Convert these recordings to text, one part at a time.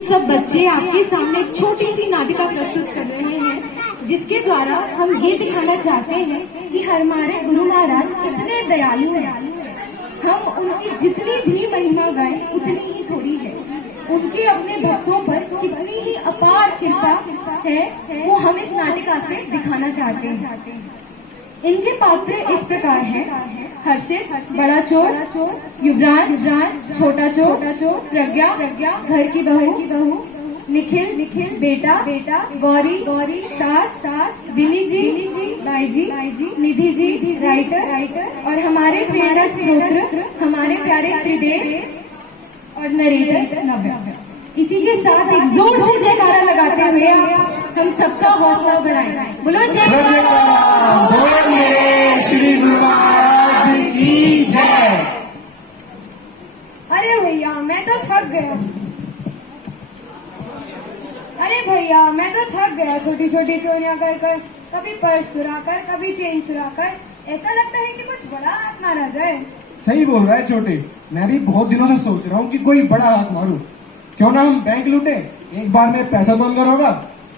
सब बच्चे आपके सामने एक छोटी सी नाटिका प्रस्तुत कर रहे हैं, जिसके द्वारा हम ये दिखाना चाहते हैं कि हमारे गुरु महाराज कितने दयालु हैं। हम उनकी जितनी भी महिमा गाएं उतनी ही थोड़ी है। उनके अपने भक्तों पर कितनी ही अपार कृपा है, वो हम इस नाटिका से दिखाना चाहते हैं। इनके पात्र इस प्रकार हैं: हर्षित बड़ा चोर, युवराज छोटा चोर, प्रज्ञा घर की बहू, निखिल बेटा, गौरी सास, विनी जी by ji, Nidhi ji writer, और हमारे प्रेरणा स्त्रोत्र हमारे प्यारे त्रिदेव और नरेटर नव्या। इसी के साथ एक जोर से जयकारा लगाते हुए हम सबका हौसला बढ़ाएं। बोलो जयकारा, श्री गुरु महाराज की जय। अरे भैया मैं तो थक गया। छोटी छोटी चोरियां कर कभी पर्स चुरा कर, कभी चेन चुरा कर। ऐसा लगता है कि कुछ बड़ा हाथ मारा जाए। सही बोल रहा है छोटे, मैं भी बहुत दिनों से सोच रहा हूँ कि कोई बड़ा हाथ मारूं। क्यों ना हम बैंक लूटे, एक बार में पैसा बंद होगा।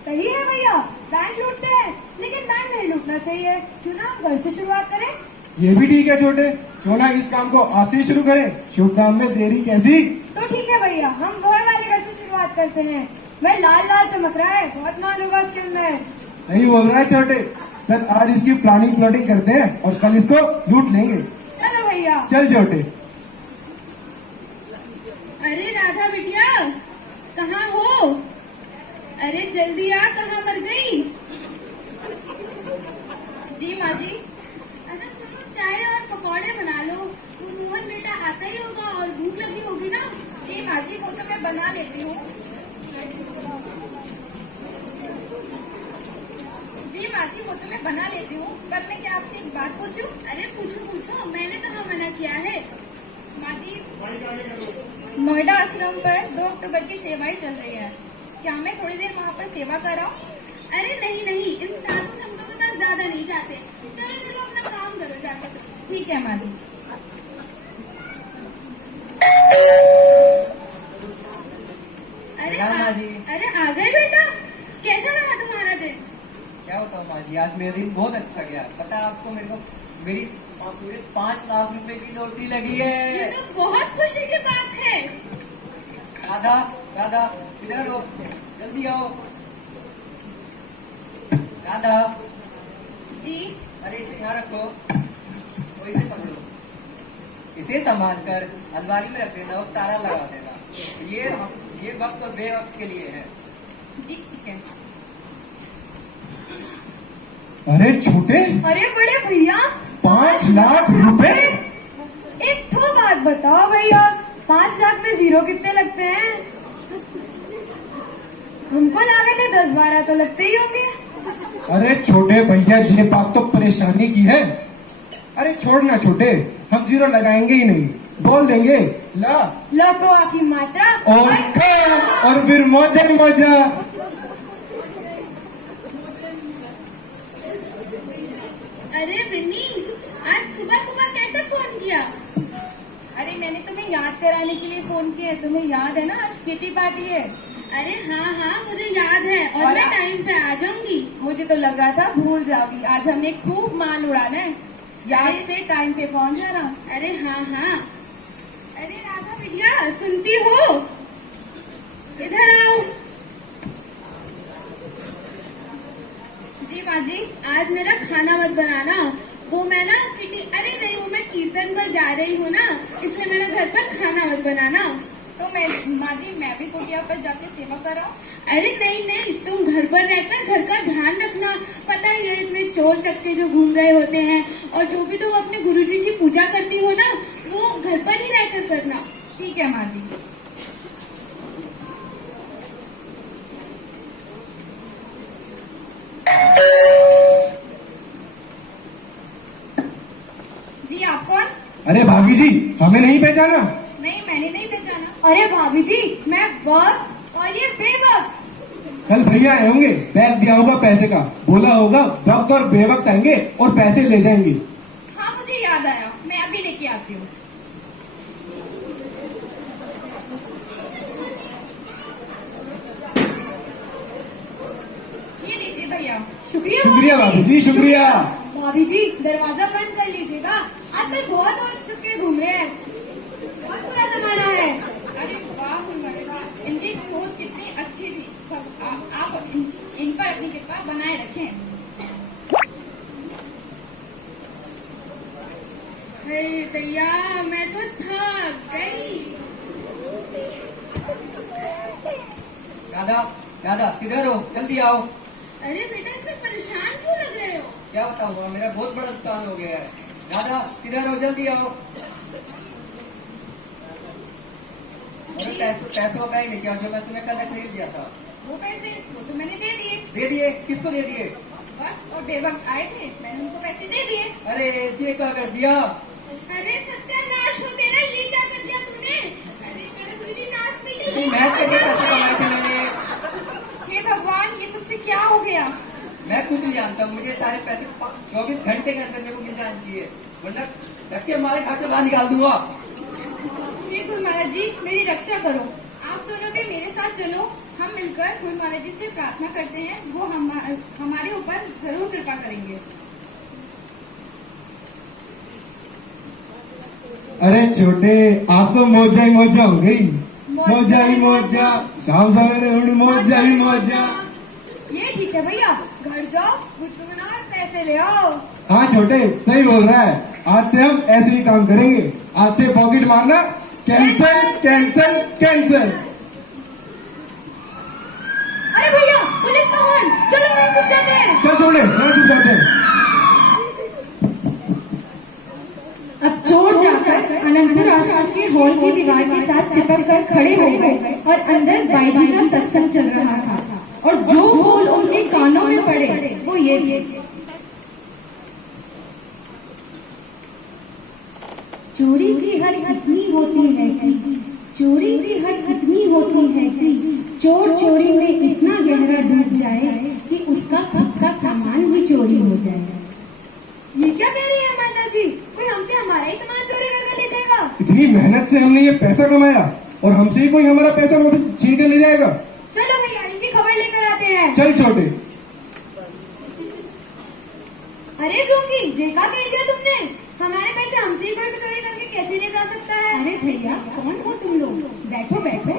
सही है भैया, बैंक लूटते हैं लेकिन बैंक नहीं लूटना चाहिए। क्यों ना हम घर से शुरुआत करें? ये भी ठीक है छोटे, क्यों ना इस काम को आज से ही शुरू करें। शुभ काम में देरी कैसी। तो ठीक है भैया, हम गोहे वाले घर से शुरुआत करते हैं। वह लाल चमक रहा है, बहुत माल होगा उसके अंदर। सही बोल रहा है छोटे, सर आज इसकी प्लानिंग करते हैं और कल इसको लूट लेंगे। चलो भैया। चल छोटे। अरे राधा बिटिया कहाँ हो? अरे जल्दी आ, कहाँ मर गई? जी माँ जी। अरे सुनो, चाय और पकौड़े बना लो। वो मोहन बेटा आता ही होगा और भूख लगी होगी ना। जी माँ जी, वो तो मैं बना लेती हूँ। जी माँ जी, वो तो मैं बना लेती हूँ, पर मैं क्या आपसे एक बात पूछूं? अरे पूछो, मैंने कहाँ मना किया है। माँ जी, नोएडा आश्रम पर 2 अक्टूबर की सेवाएं चल रही है, क्या मैं थोड़ी देर वहाँ पर सेवा कराऊं? अरे नहीं, इन साधु संतों के पास ज्यादा नहीं जाते। चलो अपना काम करो जाकर। ठीक है माँ जी। अरे आ गए बेटा, कैसा रहा तुम्हारा दिन? क्या बताऊँ माँ जी, आज मेरा दिन बहुत अच्छा गया। पता है आपको, मेरी पूरे 5 लाख रुपए की लॉटरी लगी ये है। तो बहुत खुशी की बात है। राधा इधर हो, जल्दी आओ। राधा जी। अरे इसे यहाँ रखो, और इसे पकड़ो, इसे संभाल कर अलमारी में रख देना और ताला लगा देना। ये वक्त और बेवक्त के लिए है। जी ठीक है। अरे छोटे, अरे बड़े भैया, 5 लाख रुपए। एक तो बात बताओ भैया, 5 लाख में जीरो कितने लगते हैं? हमको लागत है 10-12 तो लगते ही होंगे। अरे छोटे भैया जी ने बात तो परेशानी की है। अरे छोड़ना छोटे, हम जीरो लगाएंगे ही नहीं, बोल देंगे ला को आखिर मात्रा और फिर मौजा ही मौजा। अरे विनी, आज सुबह कैसे फोन किया? अरे मैंने तुम्हें याद कराने के लिए फोन किया है। तुम्हें याद है ना आज किटी पार्टी है? अरे हाँ मुझे याद है, और मैं टाइम पे आ जाऊंगी। मुझे तो लग रहा था भूल जाओगी। आज हमने खूब माल उड़ाना है, याद से टाइम पे पहुंच जाना। अरे हाँ। अरे राधा बिटिया सुनती हो? इधर आओ। जी माँ जी। आज मेरा खाना मत बनाना, वो मैं ना अरे नहीं, वो मैं कीर्तन पर जा रही हूँ ना, इसलिए मेरा घर पर खाना मत बनाना। तो मैं माँ जी, मैं भी कुटिया पर जाके सेवा कराऊं? अरे नहीं, तुम घर पर रहकर घर का ध्यान रखना। पता है ये इतने चोर चक्के जो घूम रहे होते हैं, और जो भी तुम अपने गुरुजी की पूजा करती हो ना, वो घर पर ही रहकर करना। ठीक है माँ जी। जी आप कौन? अरे भाभी जी, हमें नहीं पहचाना? नहीं, मैंने नहीं पहचाना। अरे भाभी जी, मैं वक्त और ये बेवक्त। कल भैया आए होंगे, बैग दिया होगा पैसे का, बोला होगा वक्त और बेवक्त आएंगे और पैसे ले जाएंगे। हाँ मुझे याद आया, मैं अभी लेके आती हूँ। शुक्रिया। शुक्रिया शुक्रिया भाभी जी, शुक्रिया। भाभी जी दरवाजा बंद कर लीजिएगा, आजकल बहुत और चुपके घूम रहे हैं, बहुत बुरा जमाना है। अरे वाह गुरुमारा जी, इनकी सोच कितनी अच्छी थी। आप इन पर अपनी कृपा बनाए रखें। हे दैया, मैं तो थक गई। राधा, राधा किधर हो? जल्दी आओ। अरे बेटा, इतने परेशान क्यों लग रहे हो? क्या बताऊँ, मेरा बहुत बड़ा नुकसान हो गया है। राधा किधर हो? जल्दी आओ। अरे पैसों का ही नहीं क्या, जो मैं तुम्हें कल खरीद दिया था। वो पैसे वो तो मैंने दे दिए। दे दिए? किसको दे दिए? बस और बेवक्त आए थे, मैंने उनको पैसे दे दिए। अरे ये क्या कर दिया? अरे सत्यानाश हो तेरा, ये क्या कर दिया तूने? अरे मेरे पूरी नाश मिली। मैच करके पैसे कमाए थे मैंने। हे भगवान, ये मुझसे क्या हो गया? मैं कुछ नहीं जानता, मुझे सारे पैसे 24 घंटे के अंदर मेरे को मिल जाना चाहिए, वरना रख के हमारे घर से बाहर निकाल दूंगा। हे गुरु महाराज जी, मेरी रक्षा करो। आप दोनों भी मेरे साथ चलो, हम मिलकर गुरु महाराज जी से प्रार्थना करते हैं, वो हमारे ऊपर जरूर कृपा करेंगे। अरे छोटे, आज तो मौजा ही मौजा हो गई। मौजा ही मौजा, शाम सवेरे उठ मौजा ही मौजा। ये ठीक है भैया, घर जाओ, बुद्धू बनाओ और पैसे ले आओ। हाँ छोटे, सही बोल रहा है। आज से हम ऐसे ही काम करेंगे। आज से पॉकेट मारना कैंसल कैंसल कैंसल। अरे भैया, पुलिस का हॉर्न, चलो वहीं छुप जाते हैं। चल छोटे, मैं छुप जाते हैं। अब चोर जाकर अनंतपुर आश्रम के हॉल की दीवार के साथ चिपक कर खड़े हो गए और अंदर बाईजी का सत्संग चल रहा था, और जो बोल उनके कानों में पड़े वो ये थे। चोरी की हद कितनी होती है कि, चोरी की हद कितनी होती है कि चोर चोरी में इतना गहरा डूब जाए कि उसका खुद का सामान भी चोरी हो जाए। ये क्या कह रही है माता जी? कोई हमसे हमारा ही सामान चोरी करके ले जाएगा? इतनी मेहनत से हमने ये पैसा कमाया और हमसे ही कोई हमारा पैसा वापस छीन के ले जाएगा? चलो भैया, इनकी खबर लेकर आते हैं। चल छोटे। अरे जोगी, देखा कह दिया तुमने? हमारे पैसे हमसे ही कोई चोरी करके कैसे ले जा सकता है? अरे भैया, कौन हो तुम लोग? बैठो बैठो,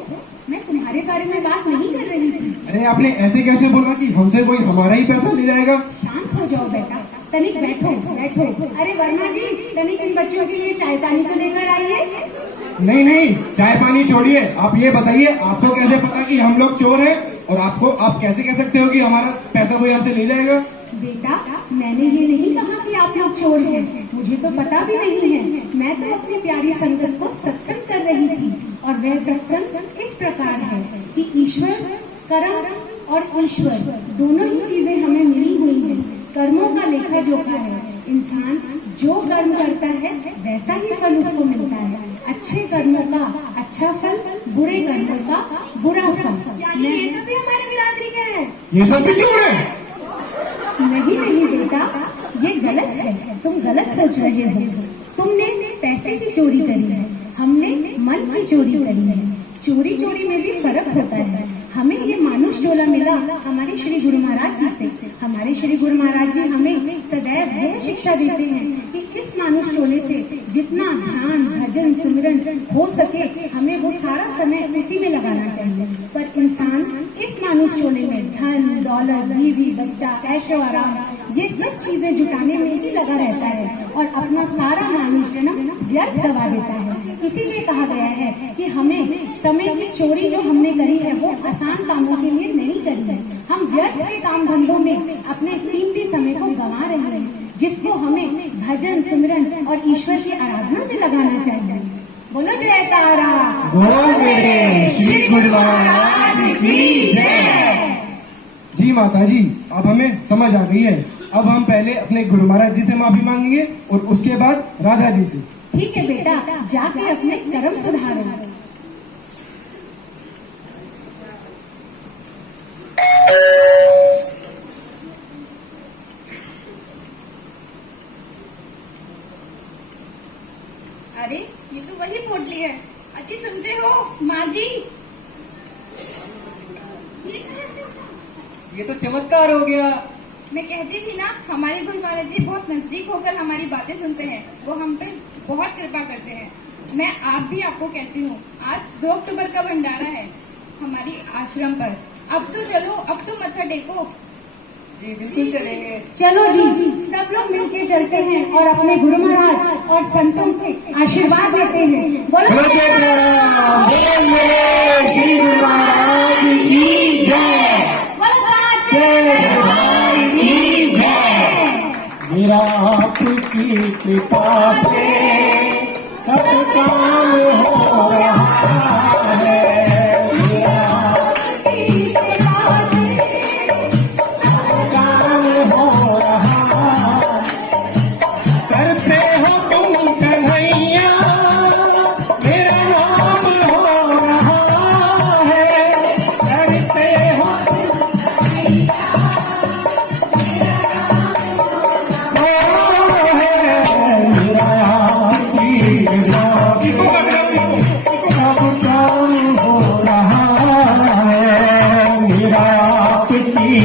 मैं तुम्हारे बारे में बात नहीं कर रही थी। अरे आपने ऐसे कैसे बोला कि हमसे कोई हमारा ही पैसा ले जाएगा? शांत हो जाओ बेटा, तनिक बैठो बैठो। अरे वर्मा जी, तनिक इन बच्चों के लिए चाय पानी को लेकर आइए। नहीं नहीं, चाय पानी छोड़िए। आप ये बताइए, आपको कैसे पता कि हम लोग चोर हैं? और आप कैसे कह सकते हो कि हमारा पैसा कोई हमसे ले जाएगा? बेटा, मैंने ये नहीं कहा कि आप लोग चोर हैं, मुझे तो पता भी नहीं है। मैं तो अपनी प्यारी संगत को सत्संग कर रही थी, और वह सत्संग इस प्रकार है कि ईश्वर, कर्म और ईश्वर दोनों ही चीजें हमें मिली हुई हैं। कर्मों का लेखा जोखा है, इंसान जो कर्म करता है वैसा ही फल उसको मिलता है। अच्छे कर्मों का अच्छा फल, बुरे कर्मों का बुरा फल। यानी ये सब भी हमारे बिरादरी के हैं? ये सब भी चोर है? नहीं नहीं बेटा, ये गलत है, तुम गलत सोच रहे हो। तुमने पैसे की चोरी करी है, हमने मन की चोरी करी है। चोरी चोरी में भी फर्क होता है। हमें ये मानुष डोला मिला हमारे श्री गुरु महाराज जी से। हमारे श्री गुरु महाराज जी हमें सदैव यह शिक्षा देते हैं कि इस मानुष डोले से जितना ध्यान, भजन, सिमरन हो सके हमें वो सारा समय उसी में लगाना चाहिए। पर इंसान इस मानुष डोले में धन, दौलत, बीवी, बच्चा, ऐशो आराम, ये सब चीजें जुटाने में ही लगा रहता है और अपना सारा मानुष जन्म व्यर्थ गवा देता है। इसीलिए कहा गया है कि हमें समय की चोरी जो हमने करी है वो आसान कामों के लिए नहीं करी है। हम व्यर्थ के काम धंधों में अपने कीमती समय को गंवा रहे हैं, जिसको हमें भजन, सिमरन और ईश्वर की आराधना में लगाना चाहिए। बोलो जय तारा, बोल मेरे श्री गुरु महाराज की जय। जी माता जी, अब हमें समझ आ गई है। अब हम पहले अपने गुरु महाराज जी से माफी मांगेंगे और उसके बाद राधा जी से। ठीक है बेटा, जाके अपने कर्म सुधारो। अरे ये तो वही पोटली है। अच्छी सुनते हो माँ जी? ये तो चमत्कार हो गया। मैं कहती थी ना, हमारे गुरु महाराज जी बहुत नजदीक होकर हमारी बातें सुनते हैं। वो हम पे बहुत कृपा करते हैं। मैं आप भी आपको कहती हूँ, आज 2 अक्टूबर का भंडारा है हमारी आश्रम पर। अब तो चलो, अब तो मत्था टेको। जी बिल्कुल चलेंगे। चलो जी, सब लोग मिलके चलते हैं और अपने गुरु महाराज और संतों के आशीर्वाद लेते हैं। बोलो बोलो जय प्रणाम, बोलिए श्री गुरु महाराज की जय। जय गुरु की जय। मेरा आपकी कृपा से सब काम हो रहा है। मेरा आपकी कृपा से सब काम हो रहा। करते हो तुम कन्हैया, मेरा नाम हो रहा है। करते हो मेरा आपकी